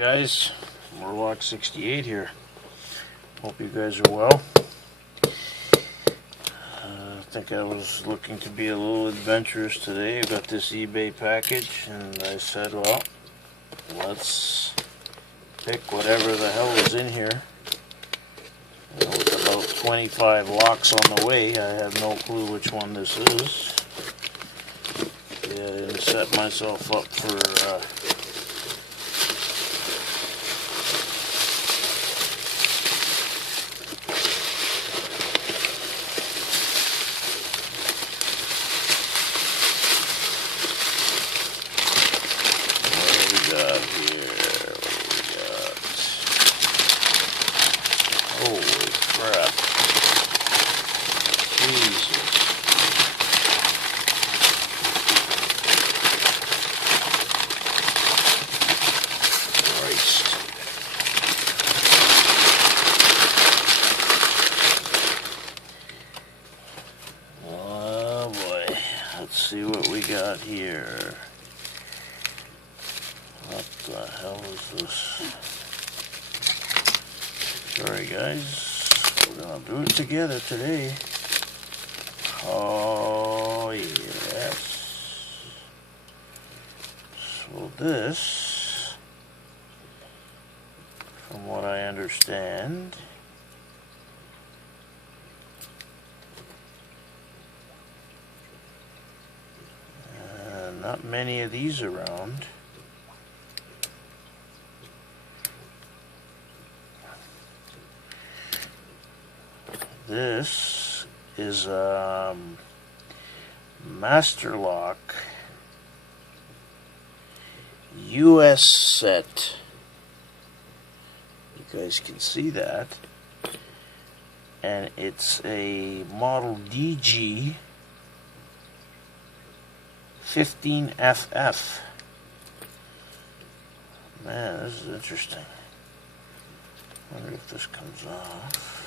Guys, MUR-LOCK 68 here. Hope you guys are well. I think I was looking to be a little adventurous today. I got this eBay package and I said, well, let's pick whatever the hell is in here. With about 25 locks on the way, I have no clue which one this is. Yeah, I didn't set myself up for holy crap. Jesus. Christ. Oh boy. Let's see what we got here. What the hell is this? Sorry guys, we're gonna do it together today. Oh yes. So this, from what I understand, not many of these around. This is MUR-LOCK U.S. Set. You guys can see that. And it's a model DG 15FF. Man, this is interesting. Wonder if this comes off.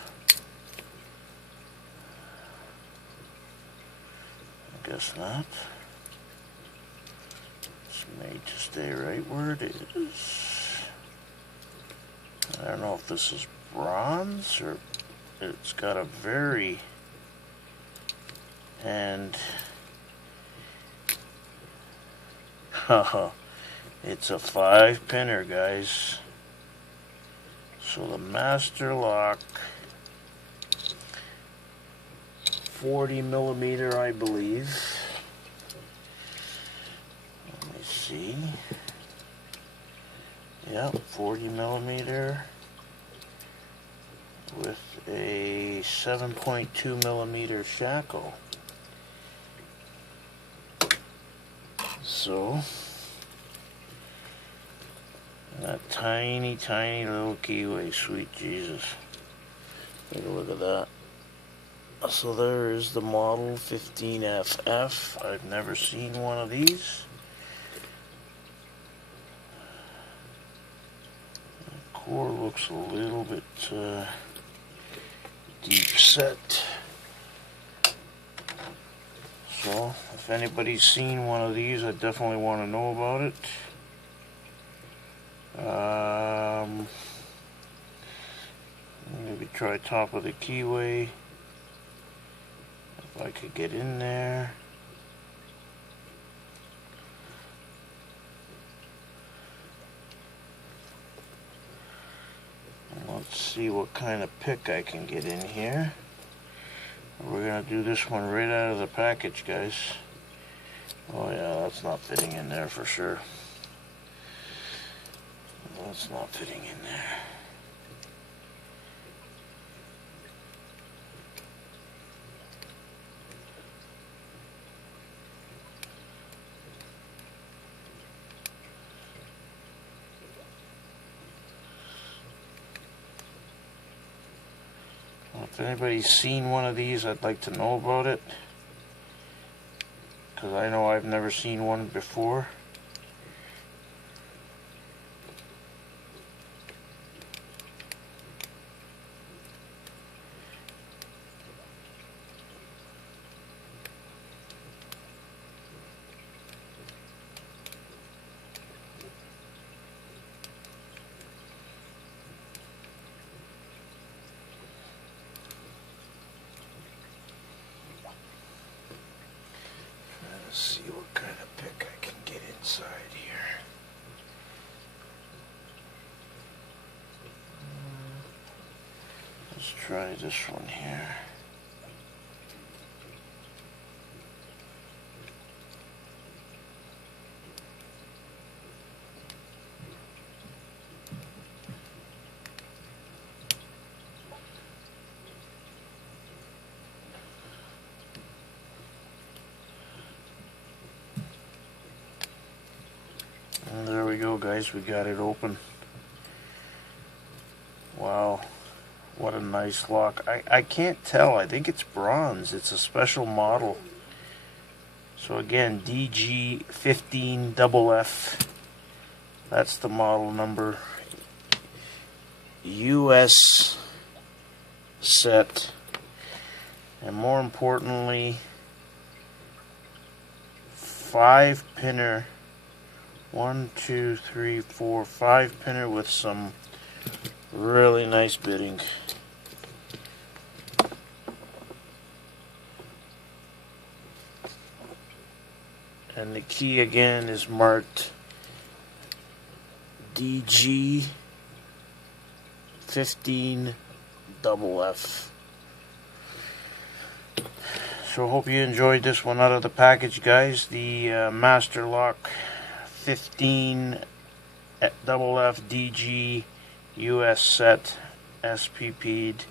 Guess not. It's made to stay right where it is. I don't know if this is bronze or it's got a very, and it's a 5-pinner, guys. So the MUR-LOCK 40mm, I believe. Let me see. Yep, 40mm with a 7.2mm shackle. So that tiny little keyway, sweet Jesus. Take a look at that. So there is the model 15FF. I've never seen one of these. The core looks a little bit deep set. So if anybody's seen one of these, I definitely want to know about it. Maybe try top of the keyway. If I could get in there. And let's see what kind of pick I can get in here. We're going to do this one right out of the package, guys. Oh yeah, that's not fitting in there for sure. That's not fitting in there. If anybody's seen one of these, I'd like to know about it, because I know I've never seen one before. Let's try this one here. And there we go, guys, we got it open. Wow, what a nice lock. I can't tell, I think it's bronze. It's a special model. So again, DG15FF. That's the model number. U.S. Set. And more importantly, 5-pinner. 1, 2, 3, 4, 5-pinner with some really nice bitting. And the key again is marked DG15FF. So hope you enjoyed this one out of the package, guys. The Master Lock 15FF DG U.S. Set SPP'd.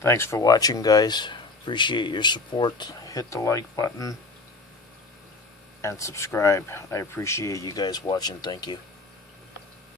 Thanks for watching, guys. Appreciate your support. Hit the like button and subscribe. I appreciate you guys watching. Thank you.